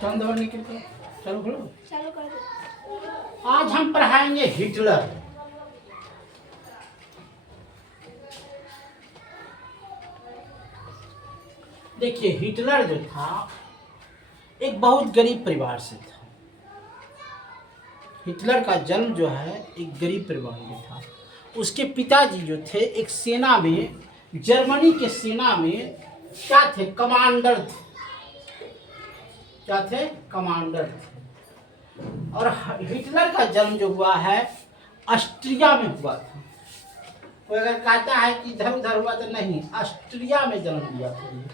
Turn दबाने के लिए चालू करो। चालू कर दो। आज हम पढ़ाएंगे हिटलर। देखिए, हिटलर जो था एक बहुत गरीब परिवार से था। हिटलर का जन्म जो है एक गरीब परिवार में था। उसके पिताजी जो थे एक सेना में, जर्मनी के सेना में क्या थे, कमांडर थे। क्या थे? कमांडर थे। और हिटलर का जन्म जो हुआ है ऑस्ट्रिया में हुआ था। कोई अगर कहता है कि इधर उधर हुआ तो नहीं, ऑस्ट्रिया में जन्म लिया था ये।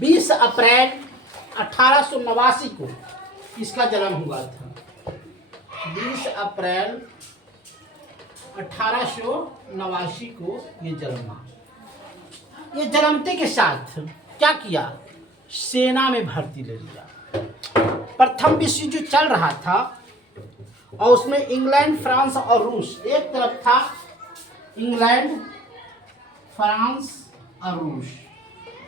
20 अप्रैल 1889 को इसका जन्म हुआ था। 20 अप्रैल 1889 को ये जन्मा। ये जन्मते के साथ क्या किया, सेना में भर्ती ले लिया। प्रथम विश्व युद्ध चल रहा था और उसमें इंग्लैंड, फ्रांस और रूस, एक तरफ था इंग्लैंड, फ्रांस और रूस,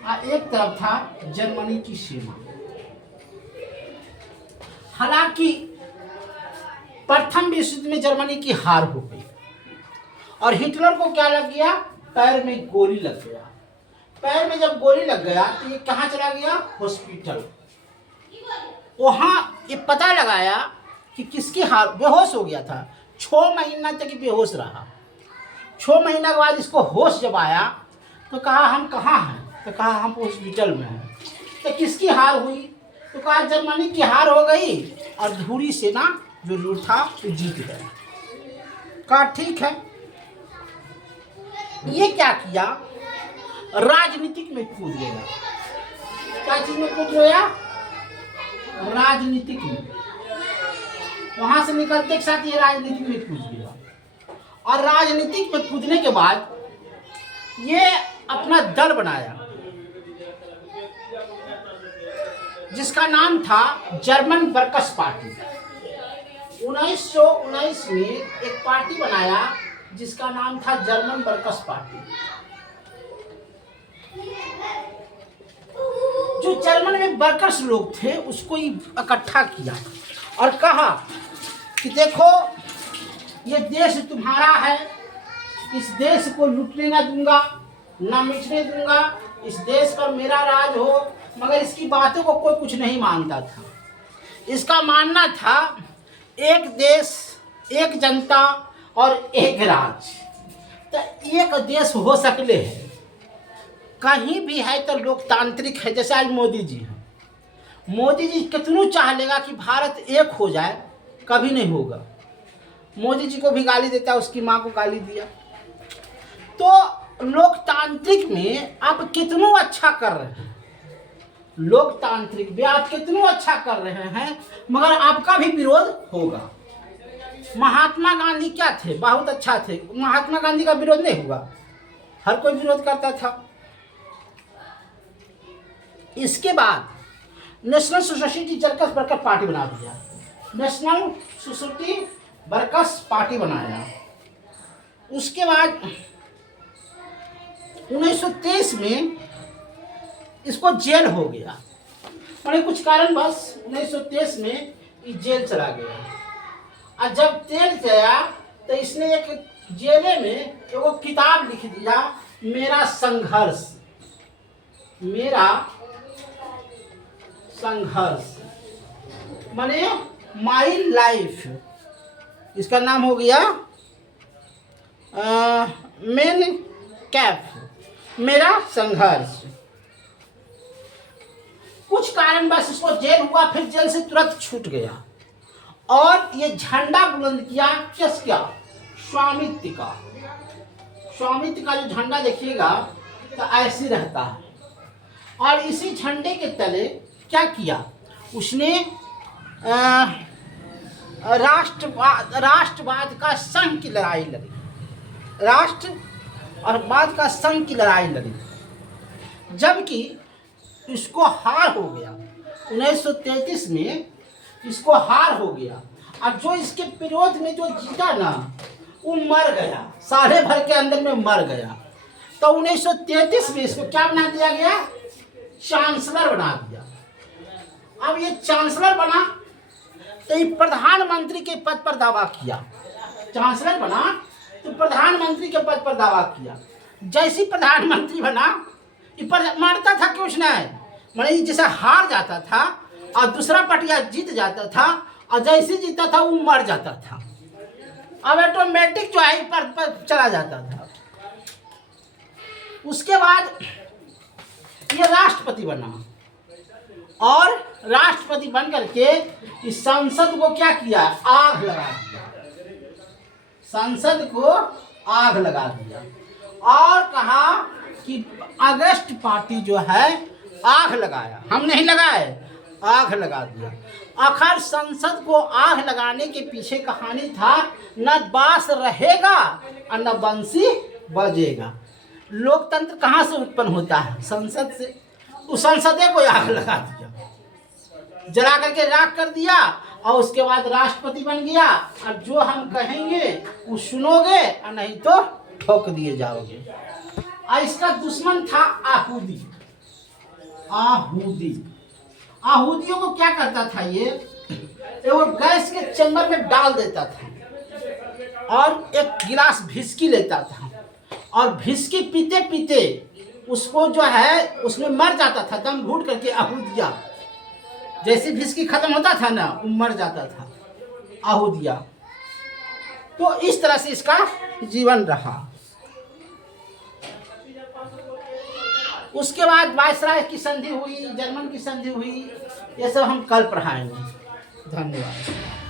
और एक तरफ था जर्मनी की सेना। हालांकि प्रथम विश्व युद्ध में जर्मनी की हार हो गई और हिटलर को क्या लग गया, पैर में गोली लग गया। पैर में जब गोली लग गया तो ये कहाँ चला गया, हॉस्पिटल। वहां ये पता लगाया कि किसकी हार, बेहोश हो गया था। 6 महीना तक बेहोश रहा। 6 महीना के बाद इसको होश जब आया तो कहा हम कहाँ हैं, तो कहा हम हॉस्पिटल में हैं। तो किसकी हार हुई, तो कहा जर्मनी की हार हो गई और धूरी सेना जो लूट था वो जीत गया। कहा ठीक है। ये क्या किया, राजनीतिक में कूद गया। क्या चीज में कूद गया, राजनीतिक में। वहां से निकलते के साथ ये राजनीतिक में कूद गया और राजनीतिक में कूदने के बाद ये अपना दल बनाया जिसका नाम था जर्मन वर्कर्स पार्टी। 1919 में एक पार्टी बनाया जिसका नाम था जर्मन वर्कर्स पार्टी। जो जर्मन में वर्कर्स लोग थे उसको इकट्ठा किया और कहा कि देखो ये देश तुम्हारा है, इस देश को लूटने ना दूंगा, ना मिटने दूंगा, इस देश पर मेरा राज हो। मगर इसकी बातों को कोई कुछ नहीं मानता था। इसका मानना था एक देश, एक जनता और एक राज। तो एक देश हो सकले है, कहीं भी है तो लोकतांत्रिक है। जैसे आज मोदी जी हैं, मोदी जी कितनू चाह लेगा कि भारत एक हो जाए, कभी नहीं होगा। मोदी जी को भी गाली देता है, उसकी माँ को गाली दिया। तो लोकतांत्रिक में आप कितनू अच्छा कर रहे हैं, लोकतांत्रिक में आप कितनू अच्छा कर रहे हैं, मगर आपका भी विरोध होगा। महात्मा गांधी क्या थे, बहुत अच्छा थे। महात्मा गांधी का विरोध नहीं हुआ, हर कोई विरोध करता था। इसके बाद नेशनल सोसाइटी वर्कर्स पार्टी बना दिया। नेशनल सोसाइटी वर्कर्स पार्टी बनाया। उसके बाद 1923 में इसको जेल हो गया। मैंने कुछ कारण बस 1923 में ये जेल चला गया। और जब जेल गया तो इसने एक जेले में एगो किताब लिख दिया, मेरा संघर्ष, मेरा संघर्ष, माने माई लाइफ। इसका नाम हो गया मेन कैफ, मेरा संघर्ष। कुछ कारण बस इसको जेल हुआ, फिर जेल से तुरंत छूट गया और ये झंडा बुलंद किया। किसका? स्वामित्व का। स्वामित्व का जो झंडा देखिएगा तो ऐसे रहता है। और इसी झंडे के तले क्या किया उसने, राष्ट्रवाद का संघ की लड़ाई लड़ी, राष्ट्र और वाद का संघ की लड़ाई लड़ी। जबकि इसको हार हो गया 1933 में, इसको हार हो गया। अब जो इसके विरोध में जो जीता ना, वो मर गया, साले भर के अंदर में मर गया। तो 1933 में इसको क्या बना दिया गया, चांसलर बना दिया। अब ये चांसलर बना तो ये प्रधानमंत्री के पद पर दावा किया। चांसलर बना तो प्रधानमंत्री के पद पर दावा किया। जैसी प्रधानमंत्री बना ये मानता था कि उसने माने जैसे हार जाता था और दूसरा पार्टियां जीत जाता था और जैसे जीता था वो मर जाता था। अब ऑटोमेटिक जो है पर चला जाता था। उसके बाद ये राष्ट्रपति बना और राष्ट्रपति बन करके इस संसद को क्या किया, आग लगा दिया। संसद को आग लगा दिया और कहा कि अगस्त पार्टी जो है आग लगाया, हम नहीं लगाए, आग लगा दिया। आखिर संसद को आग लगाने के पीछे कहानी था, न बांस रहेगा और न बंसी बजेगा। लोकतंत्र कहाँ से उत्पन्न होता है, संसद से। उस संसदे को आग लगा दिया, जला करके राख कर दिया और उसके बाद राष्ट्रपति बन गया। और जो हम कहेंगे वो सुनोगे और नहीं तो ठोक दिए जाओगे। और इसका दुश्मन था आहूदी। आहूदियों को क्या करता था, ये वो गैस के चैम्बर में डाल देता था और एक गिलास विस्की लेता था और विस्की पीते पीते उसको जो है उसमें मर जाता था, दम घुट करके आहूदिया। जैसे विस्की खत्म होता था ना, वो मर जाता था आहूदिया। तो इस तरह से इसका जीवन रहा। उसके बाद वायसराय की संधि हुई, जर्मन की संधि हुई, ये सब हम कल पढ़ाएंगे। धन्यवाद।